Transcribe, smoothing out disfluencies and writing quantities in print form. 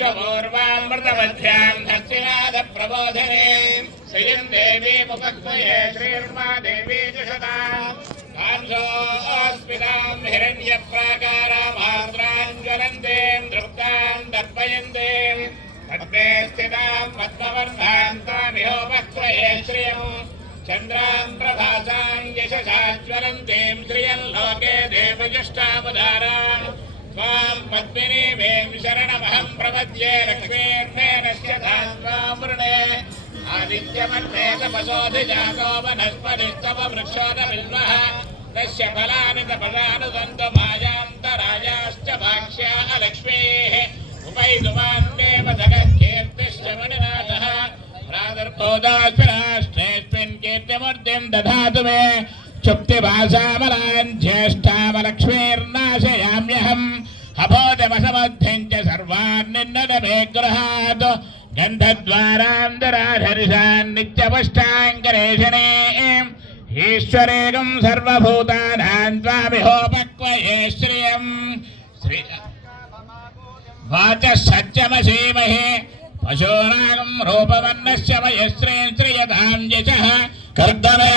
पूर्वामृतमध्यां हस्तिनाद प्रबोधने श्रियं देवी मुपक्वये श्रीर्मा देवी जुषतां कांसोऽस्मितां हिरण्यप्राकारामात्रां ज्वलन्तीं दृप्तां दर्पयन्तीं पद्मे स्थितां पद्मवर्धां तामिहोपक्वये श्रियं चन्द्रां प्रभासां यशसा ज्वलन्तीं श्रियं लोके देवजुष्टावधारां स्वां पद्मिनीं शरणमहं प्रपद्ये लक्ष्मीर्मेणस्य धान्वामृणे आदित्यमन्मे तपसोऽधिजातो वनस्पतिस्तव वृक्षोदबिल्वः तस्य फलानि तपसानुसन्तु मायान्तराजाश्च भाक्ष्या अलक्ष्मीः उपैदुमान् देवतगः कीर्तिश्च मणिनाथः प्रादुर्भूतास्मिन् कीर्तिमूर्तिं दधातु मे चुक्तिभाषामलान् ज्येष्ठामलक्ष्मीर्नाशयाम्यहम् अबोधमसमध्यं च सर्वान् निन्नदमे गृहात् गन्धद्वारान्तराधरिषान् नित्यपुष्टाङ्करेषणे ईश्वरेकं सर्वभूतानां त्वामिहोपक्वये श्रियम् वाचः सत्यमसीमहे पशूनां रूपवर्णस्य मयश्रें श्रियतां यशः कर्दमे